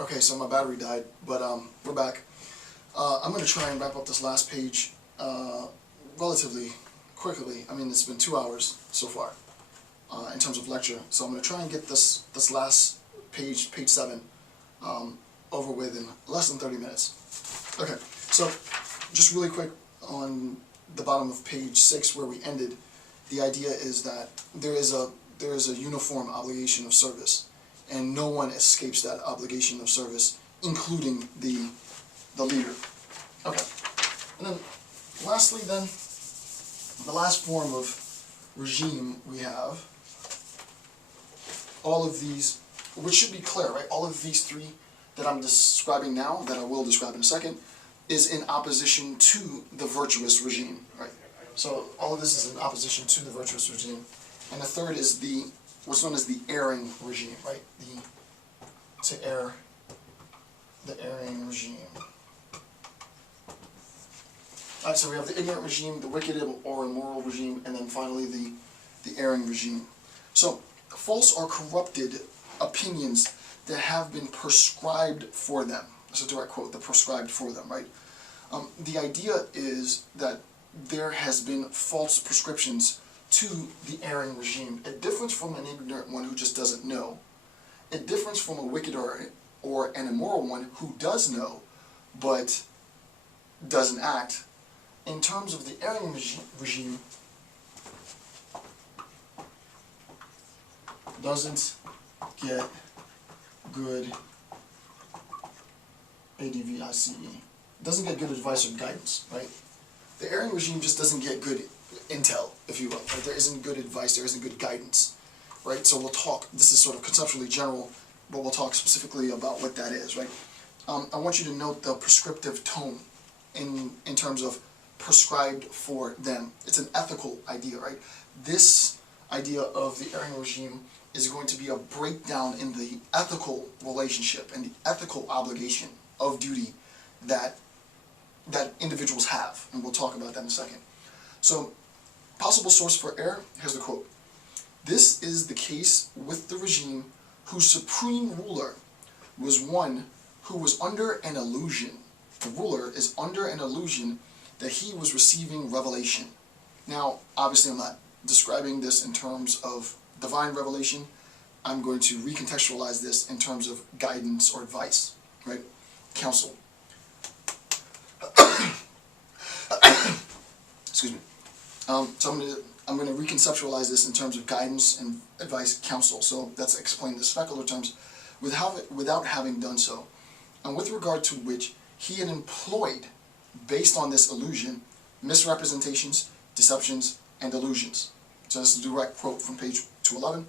Okay, so my battery died, but we're back. I'm going to try and wrap up this last page relatively quickly. I mean, it's been 2 hours so far in terms of lecture, so I'm going to try and get this last page, page 7, over with in less than 30 minutes. Okay, so just really quick on the bottom of page 6 where we ended, the idea is that there is a uniform obligation of service, and no one escapes that obligation of service, including the leader. Okay, and then lastly then, the last form of regime we have, all of these, which should be clear, right? All of these three that I'm describing now, that I will describe in a second, is in opposition to the virtuous regime, right? So all of this is in opposition to the virtuous regime. And the third is what's known as the erring regime, right? The erring regime. All right, so we have the ignorant regime, the wicked or immoral regime, and then finally the erring regime. So false or corrupted opinions that have been prescribed for them. That's a direct quote, the prescribed for them, right? The idea is that there has been false prescriptions to the erring regime. A difference from an ignorant one who just doesn't know. A difference from a wicked or an immoral one who does know, but doesn't act. In terms of the erring regime, doesn't get good advice, doesn't get good advice or guidance, right? The erring regime just doesn't get good intel, if you will. Right? There isn't good advice, there isn't good guidance, right? So we'll talk, this is sort of conceptually general, but we'll talk specifically about what that is, right? I want you to note the prescriptive tone in terms of prescribed for them. It's an ethical idea, right? This idea of the erring regime is going to be a breakdown in the ethical relationship and the ethical obligation of duty that individuals have, and we'll talk about that in a second. So, possible source for error, here's the quote. This is the case with the regime whose supreme ruler was one who was under an illusion. The ruler is under an illusion that he was receiving revelation. Now, obviously I'm not describing this in terms of divine revelation. I'm going to recontextualize this in terms of guidance or advice, right? Counsel. Excuse me. So I'm going to reconceptualize this in terms of guidance and advice, counsel. So that's explain the specular terms without having done so, and with regard to which he had employed, based on this illusion, misrepresentations, deceptions, and illusions. So this is a direct quote from page 211.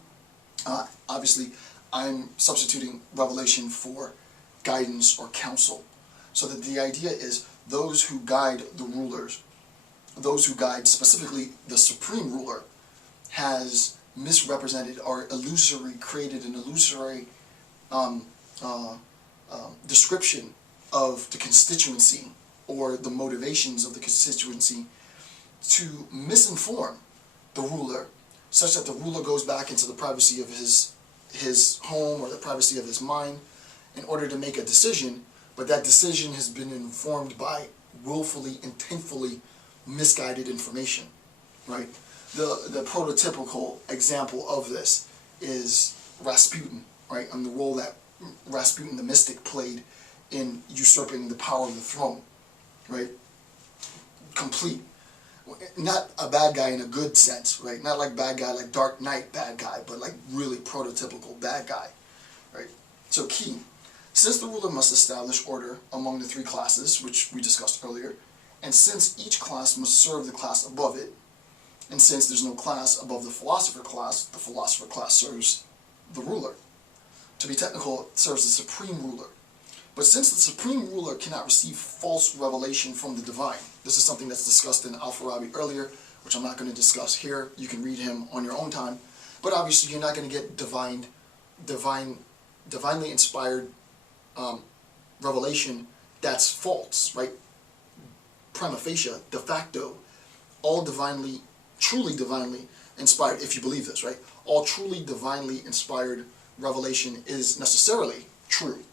Obviously, I'm substituting revelation for guidance or counsel. So that the idea is those who guide the rulers, those who guide specifically the supreme ruler, has misrepresented or created an illusory description of the constituency or the motivations of the constituency to misinform the ruler, such that the ruler goes back into the privacy of his home or the privacy of his mind in order to make a decision, but that decision has been informed by willfully, intentfully misguided information, right? The prototypical example of this is Rasputin, right? And the role that Rasputin the mystic played in usurping the power of the throne, right? Complete. Not a bad guy in a good sense, right? Not like bad guy, like Dark Knight bad guy, but like really prototypical bad guy, right? So key. Since the ruler must establish order among the three classes, which we discussed earlier, and since each class must serve the class above it, and since there's no class above the philosopher class serves the ruler. To be technical, it serves the supreme ruler. But since the supreme ruler cannot receive false revelation from the divine, this is something that's discussed in Al-Farabi earlier, which I'm not going to discuss here. You can read him on your own time. But obviously you're not going to get divinely inspired revelation that's false, right? Prima facie, de facto, all truly divinely inspired, if you believe this, right? All truly divinely inspired revelation is necessarily true,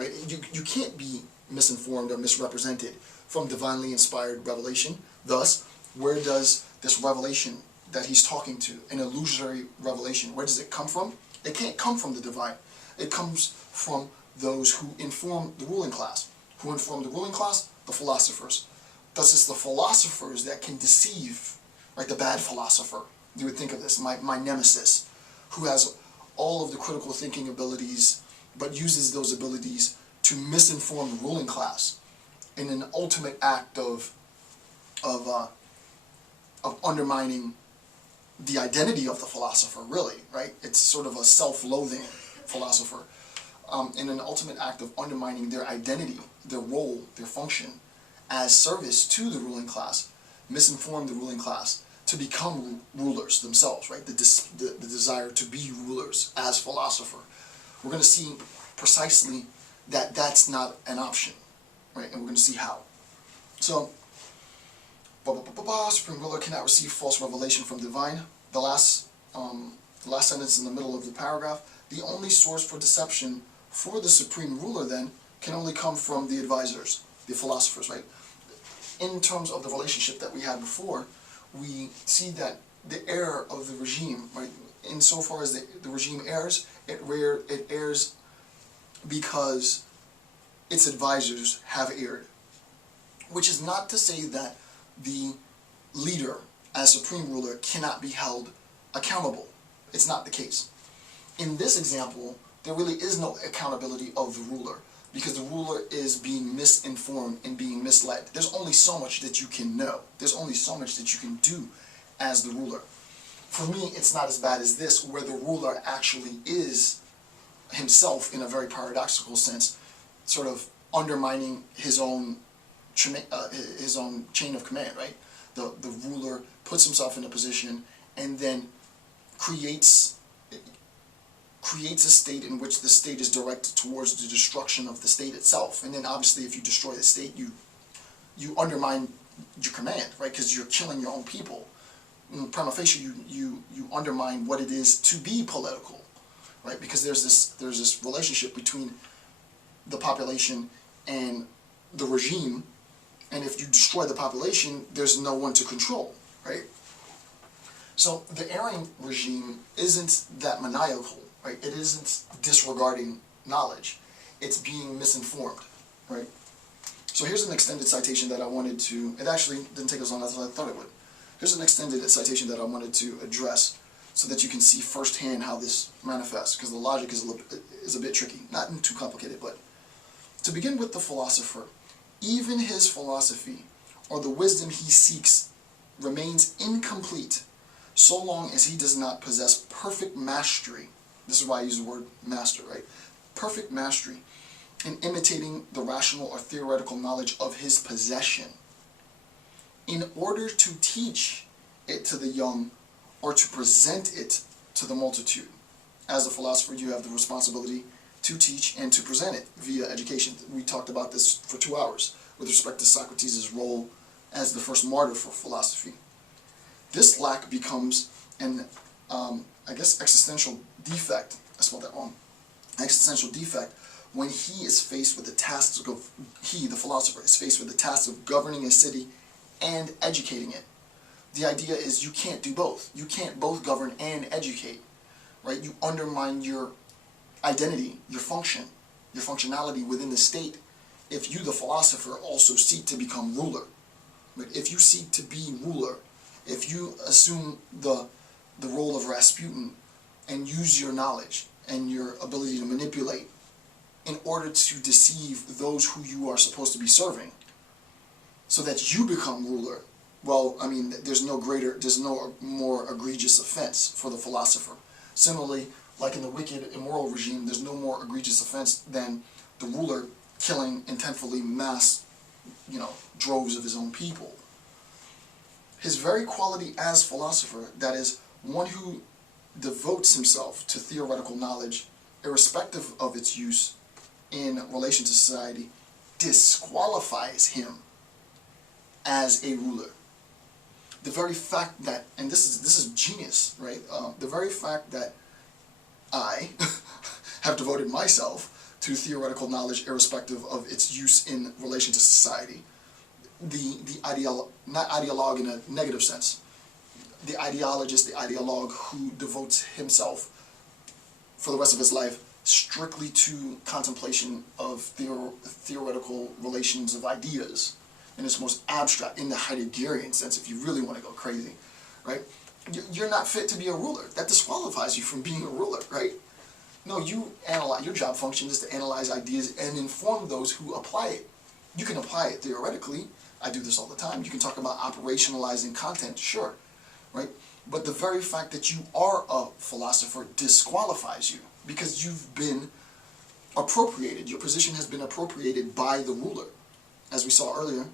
right? You can't be misinformed or misrepresented from divinely inspired revelation. Thus, where does this revelation that he's talking to, an illusory revelation, where does it come from? It can't come from the divine. It comes from those who inform the ruling class. Who inform the ruling class? The philosophers. Thus, it's the philosophers that can deceive, right? The bad philosopher. You would think of this, my nemesis, who has all of the critical thinking abilities, but uses those abilities to misinform the ruling class in an ultimate act of undermining the identity of the philosopher, really, right? It's sort of a self-loathing philosopher, in an ultimate act of undermining their identity, their role, their function as service to the ruling class, misinform the ruling class to become rulers themselves, right? The desire to be rulers as philosopher. We're going to see precisely that that's not an option, right? And we're going to see how. So, supreme ruler cannot receive false revelation from divine. The last sentence in the middle of the paragraph. The only source for deception for the supreme ruler then can only come from the advisors, the philosophers, right? In terms of the relationship that we had before, we see that the error of the regime, right? Insofar as the regime errs, it errs because its advisors have erred. Which is not to say that the leader, as supreme ruler, cannot be held accountable. It's not the case. In this example, there really is no accountability of the ruler, because the ruler is being misinformed and being misled. There's only so much that you can know. There's only so much that you can do as the ruler. For me, it's not as bad as this, where the ruler actually is himself, in a very paradoxical sense, sort of undermining his own chain of command, right? The ruler puts himself in a position and then creates a state in which the state is directed towards the destruction of the state itself. And then obviously if you destroy the state, you undermine your command, right? Because you're killing your own people. Prima facie, you undermine what it is to be political, right? Because there's this relationship between the population and the regime, and if you destroy the population, there's no one to control, right? So the erring regime isn't that maniacal, right? It isn't disregarding knowledge. It's being misinformed, right? So here's an extended citation that I wanted to, it actually didn't take as long as I thought it would. Here's an extended citation that I wanted to address so that you can see firsthand how this manifests, because the logic is a bit tricky, not too complicated, but to begin with, the philosopher, even his philosophy or the wisdom he seeks remains incomplete so long as he does not possess perfect mastery. This is why I use the word master, right? Perfect mastery in imitating the rational or theoretical knowledge of his possession in order to teach it to the young or to present it to the multitude. As a philosopher, you have the responsibility to teach and to present it via education. We talked about this for 2 hours with respect to Socrates' role as the first martyr for philosophy. This lack becomes an, existential defect. I spelled that wrong. Existential defect when he is faced with the task of, the philosopher, is faced with the task of governing a city and educating it. The idea is you can't do both. You can't both govern and educate, right? You undermine your identity, your function, your functionality within the state if you, the philosopher, also seek to become ruler. But if you seek to be ruler, if you assume the role of Rasputin and use your knowledge and your ability to manipulate in order to deceive those who you are supposed to be serving so that you become ruler, well, I mean, there's no more egregious offense for the philosopher. Similarly, like in the wicked, immoral regime, there's no more egregious offense than the ruler killing intentfully mass, droves of his own people. His very quality as philosopher, that is, one who devotes himself to theoretical knowledge, irrespective of its use in relation to society, disqualifies him as a ruler. The very fact that, and this is genius, right? The very fact that I have devoted myself to theoretical knowledge irrespective of its use in relation to society. Not ideologue in a negative sense, the ideologist, the ideologue who devotes himself for the rest of his life strictly to contemplation of theoretical relations of ideas in its most abstract, in the Heideggerian sense, if you really want to go crazy, right? You're not fit to be a ruler. That disqualifies you from being a ruler, right? No, you analyze, your job function is to analyze ideas and inform those who apply it. You can apply it theoretically. I do this all the time. You can talk about operationalizing content, sure, right? But the very fact that you are a philosopher disqualifies you because you've been appropriated. Your position has been appropriated by the ruler. As we saw earlier,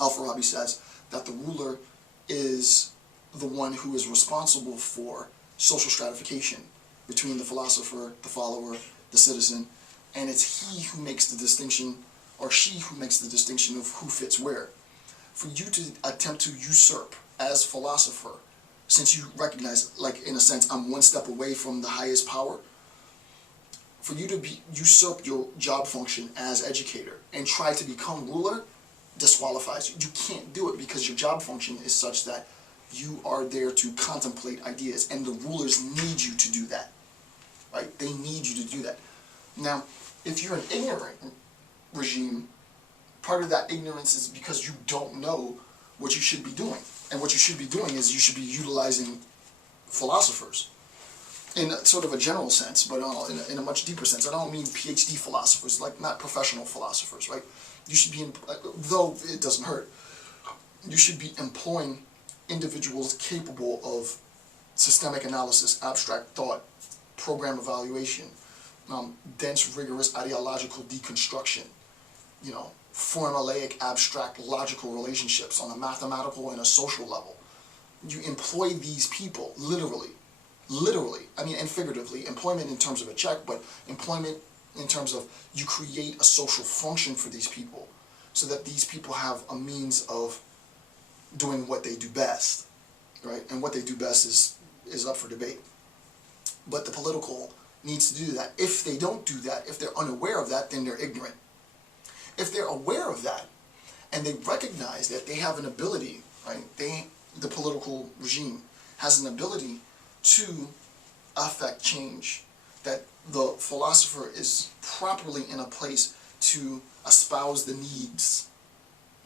Al-Farabi says that the ruler is the one who is responsible for social stratification between the philosopher, the follower, the citizen, and it's he who makes the distinction, or she who makes the distinction of who fits where. For you to attempt to usurp as philosopher, since you recognize, like in a sense, I'm one step away from the highest power, for you to usurp your job function as educator and try to become ruler disqualifies you. You can't do it because your job function is such that you are there to contemplate ideas, and the rulers need you to do that, right? They need you to do that. Now, if you're an ignorant regime, part of that ignorance is because you don't know what you should be doing. And what you should be doing is you should be utilizing philosophers in sort of a general sense, but in a much deeper sense. I don't mean PhD philosophers, like not professional philosophers, right? You should be, though it doesn't hurt, you should be employing individuals capable of systemic analysis, abstract thought, program evaluation, dense, rigorous ideological deconstruction, formulaic, abstract, logical relationships on a mathematical and a social level. You employ these people, literally, and figuratively, employment in terms of a check, but employment in terms of you create a social function for these people so that these people have a means of doing what they do best, right? And what they do best is up for debate. But the political needs to do that. If they don't do that, if they're unaware of that, then they're ignorant. If they're aware of that and they recognize that they have an ability, right? The political regime has an ability to affect change, that the philosopher is properly in a place to espouse the needs,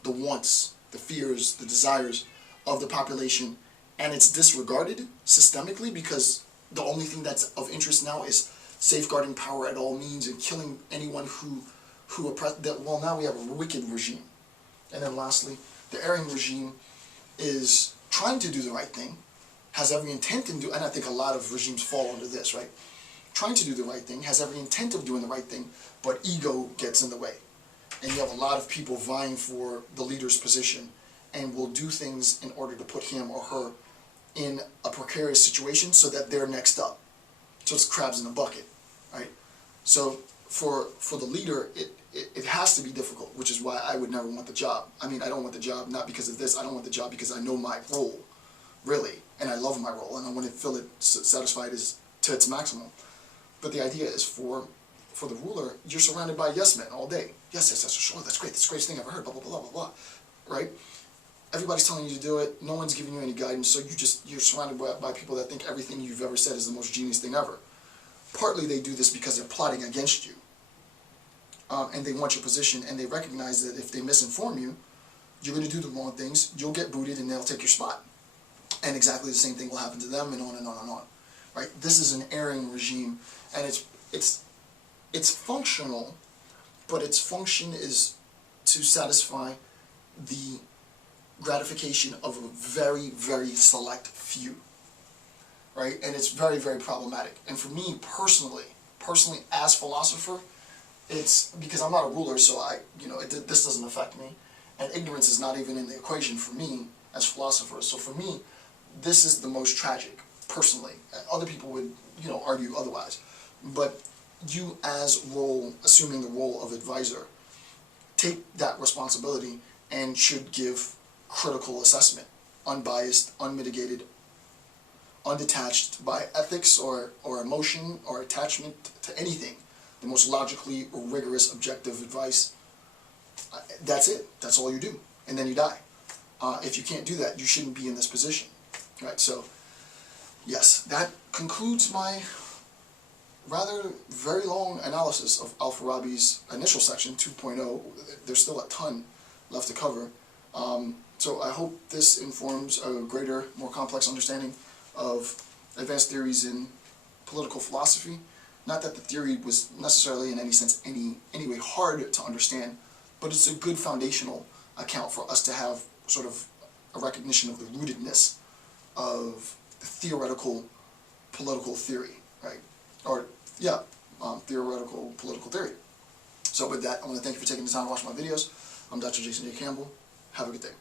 the wants, the fears, the desires of the population, and it's disregarded systemically because the only thing that's of interest now is safeguarding power at all means and killing anyone who oppress that. Well, now we have a wicked regime. And then lastly, the erring regime is trying to do the right thing, has every intent in and I think a lot of regimes fall under this, right? Trying to do the right thing, has every intent of doing the right thing, but ego gets in the way. And you have a lot of people vying for the leader's position and will do things in order to put him or her in a precarious situation so that they're next up. So it's crabs in a bucket, right? So for the leader, it has to be difficult, which is why I would never want the job. I mean, I don't want the job not because of this. I don't want the job because I know my role, really, and I love my role, and I want to feel it satisfied to its maximum. But the idea is for the ruler, you're surrounded by yes men all day. Yes, sure, that's great, that's the greatest thing I've ever heard, blah, blah, blah, blah, blah, right? Everybody's telling you to do it, no one's giving you any guidance, so you're surrounded by people that think everything you've ever said is the most genius thing ever. Partly they do this because they're plotting against you, and they want your position, and they recognize that if they misinform you, you're going to do the wrong things, you'll get booted, and they'll take your spot. And exactly the same thing will happen to them, and on and on and on. Right? This is an erring regime, and it's functional, but its function is to satisfy the gratification of a very, very select few. Right? And it's very, very problematic. And for me personally as philosopher, it's because I'm not a ruler, so this doesn't affect me, and ignorance is not even in the equation for me as philosopher. So for me, this is the most tragic, personally. Other people would, argue otherwise. But you as assuming the role of advisor, take that responsibility and should give critical assessment, unbiased, unmitigated, undetached by ethics or emotion or attachment to anything, the most logically rigorous, objective advice. That's it. That's all you do. And then you die. If you can't do that, you shouldn't be in this position. Right? So, yes, that concludes my rather very long analysis of Al-Farabi's initial section, 2.0. There's still a ton left to cover. So I hope this informs a greater, more complex understanding of advanced theories in political philosophy. Not that the theory was necessarily in any sense any way hard to understand, but it's a good foundational account for us to have sort of a recognition of the rootedness of theoretical political theory, right? Or, yeah, theoretical political theory. So with that, I want to thank you for taking the time to watch my videos. I'm Dr. Jason J. Campbell. Have a good day.